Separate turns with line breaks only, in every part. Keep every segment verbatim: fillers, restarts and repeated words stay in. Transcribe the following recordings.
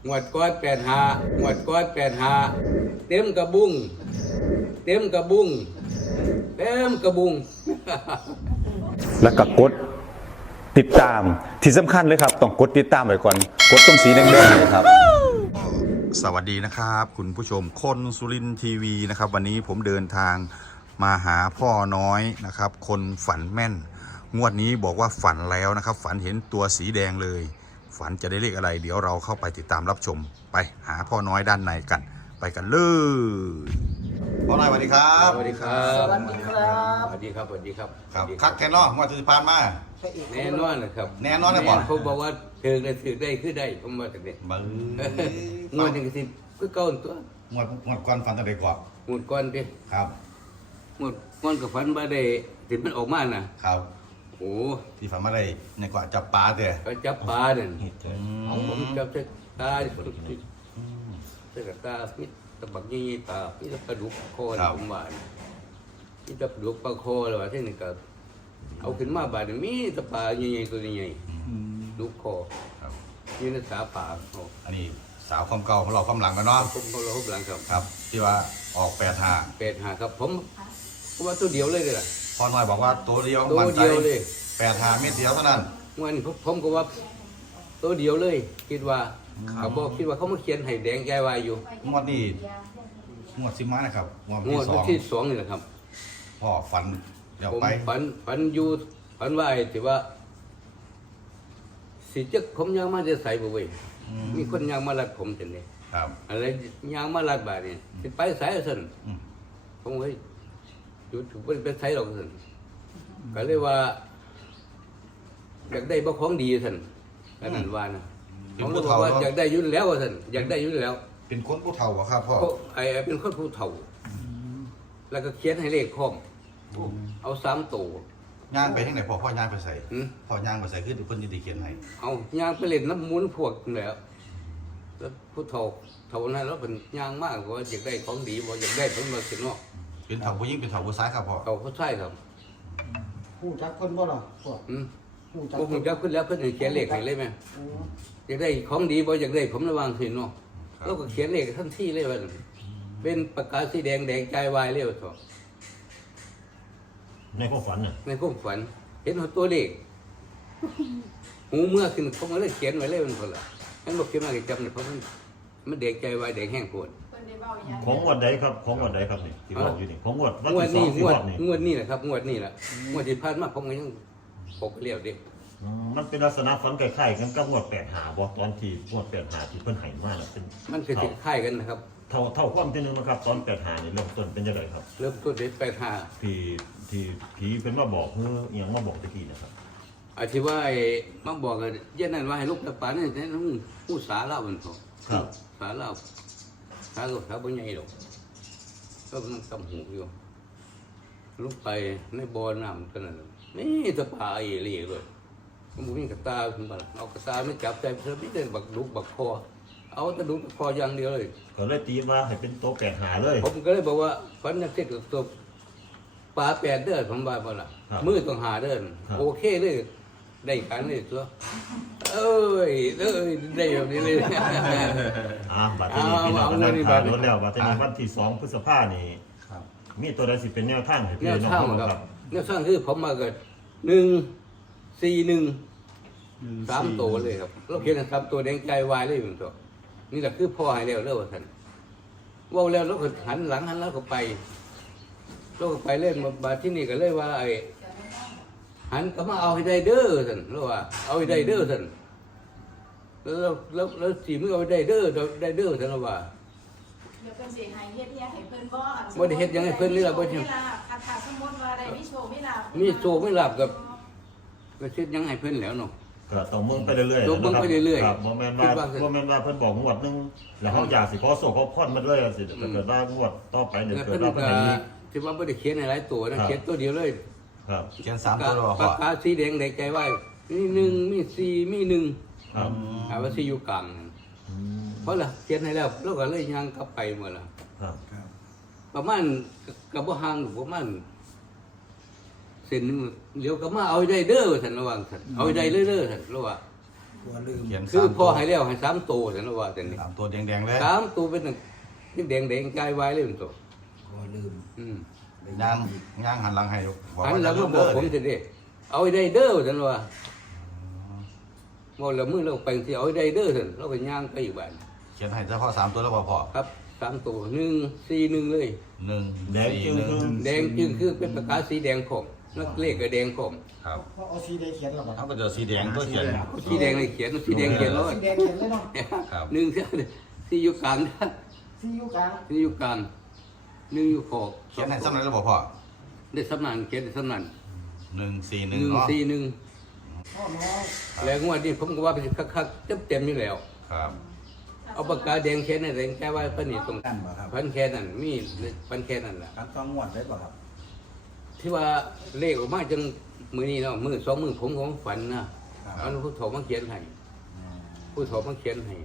งวดก้อนแปดหางวดก้อนแปดหาเต็มกระบุงเต็มกระบุงเต็มกระบุง
แล้วก็กดติดตามที่สำคัญเลยครับต้องกดติดตามไว้ก่อนกดตรงสีแดงๆเลยครับสวัสดีนะครับคุณผู้ชมคนสุรินทร์ทีวีนะครับวันนี้ผมเดินทางมาหาพ่อน้อยนะครับคนฝันแม่นงวดนี้บอกว่าฝันแล้วนะครับฝันเห็นตัวสีแดงเลยฝันจะได้เลขอะไรเดี๋ยวเราเข้าไปติดตามรับชมไปหาพ่อน้อยด้านในกันไปกันเลยพ่อน้อยสวัสดีครับ
สวัสดีครับ
สวัสดีครับ
สวัสดีครับสวัสดีครับ
ครับคักแค่นอกงวดที่ผ่านมา
แน่นอนนะครับ
แน่นอนนะบอล
เขาบอกว่าถือได้ถือได้คือได้ผมว่าแต่เด็ก
บึ้ง
งวดหนึ่งสิก็เก้าตัว
งวดงวดก่อนฝันตั้งแต่ก่อน
งวดก้อนดิ
ครับ
งวดก้อนกับฝันบ่ได้ถึงมันออกมาน่ะ
ครับ
โอ้
ที่ฝันมาได้ในกว่าจับปลาเด้อ
ก็จับปลาเนี่ย
เอา
ผมจับเส้นตาสุดเส้นตาพิษตะบักยี่ตาพิษปลาดุกคอผมว่าพิษปลาดุกปลาคอเลยว่าที่นี่ก็เอาขึ้นมาบาดมีตะปลาใหญ่ๆตัวใหญ่ดุกคอ
ครับ
ยืนสาปากโอ้
อันนี้สาวความเก่าของเราความหลังกันเนาะ
ผมก็เราหลังครับ
ครับ ที่ว่าออกแปดหา
เป็ดหาครับผมเพราะว่าตัวเดียวเลยเลยล่ะ
พอน้อยบอกว่าตัวเดียว
ตัว
มั่นใจ
เดียวเลย
แปดหาเม็ดเดียวเท่านั้น
วันนี้ผมก็ว่าตัวเดียวเลย คิดว่าเขาบอกคิดว่าเขามาเขียนให้แดงใจวายอยู่
งวดนี้งวดสิมานะครับงวด
ง
ที่
วด
สอง
ที่สองนี่แหละครับ
พ่อฝันเดี๋ยว
ผม
ไป
ฝันฝันอยู่ฝันว่าไอ้ที่ว่าสิจึกผมยังมาจะใส่บ่เว้ย
อืม
มีคนยังมาลัดผมจังนี่
ครับ
อะไรยังมาลัดบาดนี่สิไปสายซั่น
อืม
ผมเฮ้ยอยู่ถูกบ่ได้ไปใส่หรอกซั่นก็เลยว่าอยากได้บ่ของดีซั่นก็นั่นว่านะผมเลยบอกว่าอยากได้อยุ่นแล้วว่าซั่นอยากได้อยุ่นแล้ว
เป็นคนผู้เฒ่าเหรอครับพ่อ
เพราะไอ้เป็นคนผู้เฒ่า แล้วก็เขียนให้เลขครบเอาสามตัว
ย่างไปที่ไหนพ่อพ่อย่างไปใส่
หืม
พ่อย่างไปใส่คือเพิ่นยินดีเขียนให้
เอายางไปเล่นน้ำมูลพวกนั่นแหล้วแล้วผู้เฒ่าเฒ่านั้นแล้วเป็นยางมากว่าอยากได้ของดีบ่อยากได้ผลมาสิเนาะ
เป็นเฒ่าผู้หญิงเป็นเฒ่าผู้ชายครับพ่อ
เขาเขาใช่ครับ
ผู้จักคนบ่ล่ะพวก
อืม
ผู้จัก
พวกผมจะขึ้นแล้วเพิ่นให้เขียนเลขให้เลยไหม
โอ้
อยากได้ของดีบ่อยากได้ผมระวังสิเนาะแล้วก็เขียนเลขทันทีเลยว่าเป็นปากกาสีแดงแดงใจวายเลยว่าเถอะ
ในความฝันน่ะ
ในความฝัน เห็นหัวตัวเลขหูเมื่อขึ้นเขาก็เลยเขียนไว้เลยมันพอละงั้นบอกเขียนมากี่จำเนี่ยเพราะมันมันแดงใจวายแดงแห้งโคตร
ของงวดใดครับของงวดใดครับนี่ที่บอกอยู่นี่ของงวดวัน
งวด
ที่สอ
นี้
งที่
งว
บ
ด
อกนี่
งวดนี้แหละครับงวดนี้แหละงวดที่ผ่านมาผมก็ยังปกเลี้ยวเด็ก
อืมมันเป็นลักษณะฝันคล้ายๆกันกับงวดแปดหาบอกตอนที่งวดแปดหาที่เพิ่นให้มาน่ะเป็น
มันคือติดค่ายกันนะครับ
เท่าเท่าความที่นึงนะครับ ตอนแปดหานี่เริ่มต้นเป็นยังไงครับ
เริ่มต้นเด็ดไปหา
ที่ที่ผีเป็นมาบอกเฮ้ออหยังมาบอกตะกี้นะครับ
อาชีว่าไอ้มาบอกกันเย็นนั้นว่าให้ลูกตะปานี่แต่ต้องผู้สาเล่ามันพอ
ครับ
สาเล่าสาก็สาบ่ใหญ่หรอกก็มันกำหูอยู่ลูกไปในบ่อน้ำกันนั่นนี่ตะปาไอ้เรียเลยผมมีกระตาขึ้นมาเอากระตาไม่จับใจเพิ่มไม่ได้บักดุกบักคอเอาแต่ดุกคออย่างเดียวเลย
ก็เลยตีว่าให้เป็นโต๊ะแปดหาเลย
ผมก็เลยบอกว่าฟันนักเทศกับตัวปลาแปดเดือนผมว่าเปล่า
ครับ
มือต้องหาเดือน
ครับ
โอเคเลยได้การเลยตัวเอ้ยเอ้ยได้แบบนี้เลย
อ่าบัดนี้พี่น้อง
เอา
ก็
เอา
นั่ง
เอา
ทาน
เอา
รถแล้วบัดนี้วันที่สองพฤษภานี่
ครับ
มีตัวใดสิเป็นแนวทางให้พี่
แนว
น้อง
ช่าง
ฟัง
ค
ค
รั
รั
บบ แนวช่างคือผมมาเกิดหนึ่งสี่หนึ่งสามตัวเลยครับเราเขียนสามตัวแดงใจวายเลยมันตัวนี่แหละคือพ่อให้เร็วเร็วท่านว่าแล้วเราก็หันหลังหันแล้วก็ไปเราก็ไปเล่นมาบาที่นี่ก็เลยว่าไอ้หันก็มาเอาให้ได้เด้อท่านเราว่าเอาให้ได้เด้อท่านแล้วแล้วแล้วสีมือเอาให้ได้เด้อได้เด้อท่านเราว่า
เดี๋ยวเพิ่นสิให้เฮ็ดเฮียให้เพิ่นบ่
บ่ได้เฮ็ดหยังให้เพิ่นนี่ล่ะบ่เฮ็ด
คันถ้าสมมุติว่าได้มีโชคมีลาภ
มีโชคไม่หลับกับก็เช็ดยังให้เพิ่นแล้วเนาะ
ก็ต้องเมืองไปเรื่อยๆ
ต้องเบิ่งไปเรื่อยๆ
ครับบ่แม่นว่า
คิดว่า
บ่แม่นว่าเพิ่นบอกงวดหนึงแล้วเฮาอยากสิขอโศกขอพรมันเลยอะสิแต่เกิดว่างวดต่อไปเดี๋ยว
แล้ว
เกิ
เพิ่
ด
น
ว่า
ก็
เพิ่นให้มี
ที่ว่าบ่ได้เขียนให้หลายตัวนะครับ เขียนตัวเดียวเลย
ครับ
เขียนสามตัวแล้วพ่
ปา
อก
กาสีแดงแดงใจไว้มีหนึ่งมีสี่มีหนึ่ง
ครับ
เอาว่าสี่อยู่กลาง
อืม
เพราะล่ะเขียนให้แล้วแล้วก็เลยยังกลับไปหมดล่ะ
ครับ
ประมาณก็บ่ห่างหรอกประมาณเส้นหนึงเดี๋ยวก็มาเอาให้ได้เด้อท่านระวังท่านเอาให้ได้เด้อๆท่านระว่า
กลัวลืม
เขียน
คือ
สาม
พ่อ
ตัว
ให้แล้วให้สามตัวแต่ละว่าแต่นี่
สามตัวแดงๆเลย
สามตัวเป็นนี่แดงแดงกายไว้เลยเป็นตัว
กลัวลืม
อืม
ย่างย่างหันหลังให้บอก
อัน
ว่า
เรา
จะ
ก็
เริ่ม
บอก
เด้อ
ผมจะได้เอาไอ้ได้เด้อแต่ละว่าบอกแล้วมือเราไปที่เอาไอ้ได้เด้อแต่เราก็ย่างไปอยู่บ้าน
เขียนให้เฉพาะสามตัวแล้วพอพอ
ครับสามตัวหนึ่งสี่หนึ่งเลย
หนึ่ง
แดง
สี่
จึง
หนึ่ง
คือ
แดงจึงคือเป็นประกาศสีแดงผมนักเลขก็แดงผม
ครับ
เพราะเอาสีแดงเขียนหรอเปล่า
เขาก็จะสีแดงตัวเขียน
สีแดงเลยเขียนสีแดงเขียนร้อย
สีแดงเขียนเลยเนาะ
ครับ
หนึ่งสี่อยู่กลาง
สีอยู่กลาง
สี่อยู่กลางหนึ่งอยู่ขอบ
เขียนให้ซ้ำนั้นแล้วบอกพ่อ
ได้สำนันเขียนได้สำนัน
หนึ่งสี่ห
ห
นึ่ง
นึ่ง
เนาะ
สี่หนึ่ง
พ่อน้อง
แล้วงวดนี้ผมก็ว่าเป็นคักๆเต็มๆอยู่แล้ว
ครับ
เอาปากกาแดงแค่นั้นแดงแค่ว่าพันนี่ตรง
กันบ่ครับ
พันแค่นั้นมีพันแค่นั้นแหละ
การต้องงวดได้ป่ะครับ
ที่ว่าเลขออกมาจังมือนี้เนาะมือสองมือผมของฝันนะอันผู้ถอมาเขียนให้ผู้ถอมาเขียนให้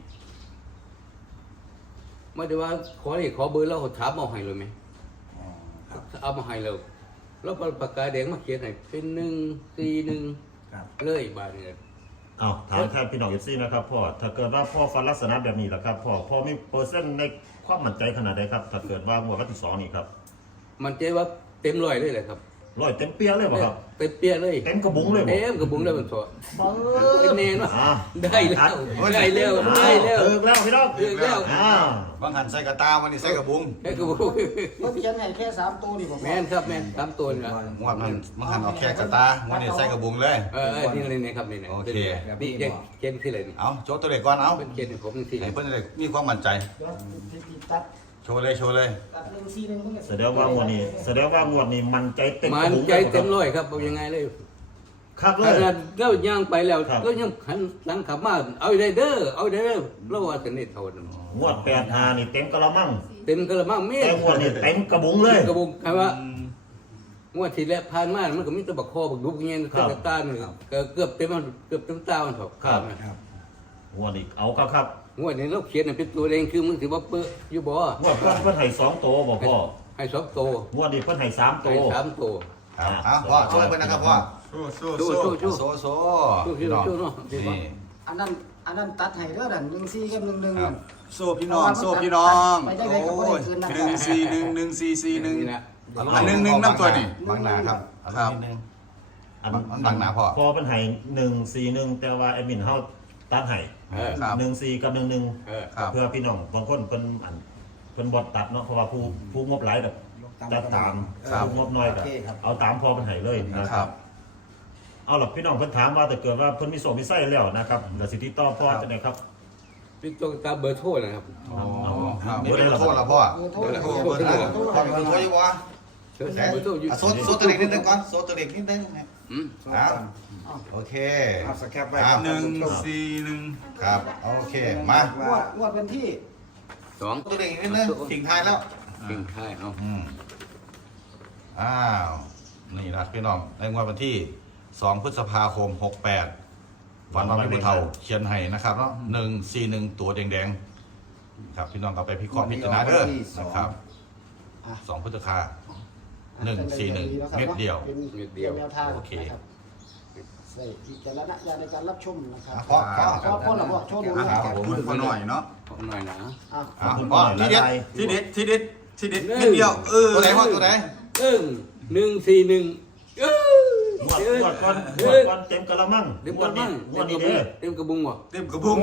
ไม่ได้ว่าขอนี่ขอเบอร์แล้วเขาถามเอาให้เลยไหมเอามาให้เราแล้วปากกาแดงมาเขียนให้เป็นหนึ่งสี่หนึ่ง
ครับ
เลยบาทเนี่ย
เอาถามแทนพี่น้องเอฟซีนะครับพ่อถ้าเกิดว่าพ่อฟันลักษณะแบบนี้แหละครับพ่อพ่อมีเปอร์เซ็นต์ในความมั่นใจขนาดใดครับถ้าเกิดว่างวดวันที่สองนี่ครับ
มันใจว่าเต็มร้อยเลยแหละครับ
ร้อยเต็มเปี้ยเลยบ่ครับ
เต็มเปี้ยเลย
เต็มกระบุงเลยบ่
เต็มกระบุงเลยมันสด
เบ้
ไอ้เนนว่า
อ่า
ได้แล้วได้แล้วได้แล้ว
เลิกแล้วพี่น้อง
เลิกแล้ว
อ่า
บางหันใส่กระตาวันนี้ใส่กระบุง
แค่กระบุง
เพิ่นเขียนให้แค่สามตัวนี่บ่
แม่นครับแม่นตามตัวนี่นะ
งวดมันบางหันเอาแค่กระตาวันนี้ใส่กระบุงเลย
เออเออนี่เลยนี่ครับนี่นี่
โอเค
นี่เขียนเขียนที่เลยนี่
เอาโชว์ตัวเลขก่อนเอา
เป็นเขียนให้ผมที่
ให้เพื่อนจะได้มีความมั่นใจ
เดี๋ยวที่ที่ตัด
โชว์เลยโชว์เลย
ตัดหนึ่งสี่หนึ่งเพิ่นก็
แสดงว่างวดนี้แสดงว่างวดนี้มันใจเต็ม
มั
กระ
น
บุง
ใจ
เลยบ่ค
เต็
รับ
มร้อยครับเอายังไงเลย
ครับเล
ข
ย
นาดเราย่างไปแล้ว
ครับ
ก็ยังหันหลังขับมาเอาได้เด้อเอาได้เด้อเราว่าสนิทเท่านั้น
งวดแปดหานี่เต็มกระมัง
เต็มกระมังเมี
แต่งวดนี้เต็มกระบุงเลย
กระบุงใครว่างวดที่แล้วผ่านมามันก็มีแตะบักคอบักดุกเงี้ยตะตาหนึ่งก็เกือบเต็มมันเกือบเต็มตามันเถอะ
ครับ
ครับ
งวดนี้เอาครับครับ
งวดนี้เราเขียนให้เป็นตัวแดงคือมึงสิบ่เปื้ออยู่บ่
งวดเพิ่นเพิ่นให้สองโตบ่พ่อ
ให้สองตัว
งวดนี้เพิ่นให้สามโต
ให้สามตัว
ครับเอาพ่อช่วยเพื่อนนะครับพ่อสู้สู้
สู้สู้
สู้สู้
สู้
พี่น้อง
สู้เนาะ
นี่
อันนั้นอันนั้นตัดให้เด้อนั่นหนึ่งสี่กับหนึ่งหนึ่ง
ครับ
นั่น
สู้พี่น้องสู้พี่น้อง
ไปได้เลยกับ
โอ้
บ่
ย
ได้คืนนะ
หนึ่งสี่หนึ่งหนึ่งสี่สี่หนึ่ง
นี่แหละ
อันหนึ่งหนึ่งน้ำตัวนี่บางนาครับครับ
อัน
มันบังหน้าพ่อ
พอเพิ่นให้หนึ่งสี่หนึ่งแต่ว่าแอดมินเฮาตัดให้
เออ
ครับ
หนึ่งสี่กับหนึ่งหนึ่ง
เออ
ครับ
เพื่อพี่น้องบางคนเพิ่นอันเพิ่นบ่ตัดเนาะเพราะว่าผู้ผู้งบหลายแบบจัดตาม
ครับ
ผู้งบน้อยแบบ
โอเคครับ
เอาตามพอเพิ่นให้เลยนะค
ครั
รับ
บ
เอาล่ะพี่น้องเพิ่นถามว่าแต่เกิดว่าเพิ่นมีโสมีไส้แล้วนะครับเดี๋ยวสิติดต่อพ่อจังได๋ครับ
พี่ตัวตาเบอร์โทรนะครับ
อ๋อครับ
เบ
เบ
อ
อ
ร์
ร์
โทร
โทรละพ่อ
เบอร์โทร
เบอร์โทร
เบ
เบ
อ
อ
ร์
ร์
โท
โท
ร
รพ่อมีเบอร์โทรอยู่บ่
เชิญเบอร์โทรอยู่
อ่ะโซดโซดตัวเล็กนิดนึงก่อนโซดตัวเล็กนิดนึง
อืม
ครับโอเค
เอาสแคปไว้
ครับหนึ่งสี่หนึ่งครับโอเคมาง
วดงวดเป็นที่
สอง
ตัวเล็กนิดนึงทิ้งท้ายแล้ว
กิ่งท้ายเอา
อืมอ้าวนี่นะพี่น้องในงวดวันที่สองพฤษภาคมหกแปดวันวันพิบูลเทาเขียนให้นะครับเนาะหนึ่งสี่หนึ่งตัวแดงๆครับพี่น้องเอาไปพิเคราะห์พิจารณาเด้อนะครับสองพฤษภา หนึ่งสี่หนึ่งเม็ดเดียว
เป็น
เม็ดเดียว
แนวทาง
โอเค
นะครับใส่วิจารณญาณในการรับชมนะครับ
อ่ะพ่อพ่อ
พ่อพ่อหรอพ่อโชว์ดูนะ
ขอบคุณพ่อหน่อยเนาะ
ขอหน่อยนะ
อ่ะ
อ่ะพ่อที่เด็ดที่เด็ดที่เด็ดที่เด็ดนิดเดียวเออตัวไหนพ่อตัวไหน
เอิ้งหนึ่งสี่หนึ่งเอ้ย
งวดงวดก่อนงวดก่อนเต็มกระมัง
เต็ม
ง
ก
ว
ระ
ด
มั
นี้
ง
งวดนี้เด้อ
เต็มกระบุงวะ
เต็มกระบุง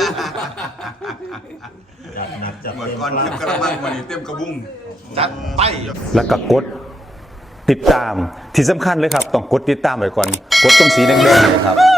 จัดหนักจัด
หมด
เต็ม
ก่อน
ค
เต็มก
รั
ระ
บ
มังวันนี้เต็มกระบุงจัดไป
แล้วก็กดติดตามที่สำคัญเลยครับ ต้องกดติดตามไว้ก่อน กดตรงสีแดงๆเนยครับ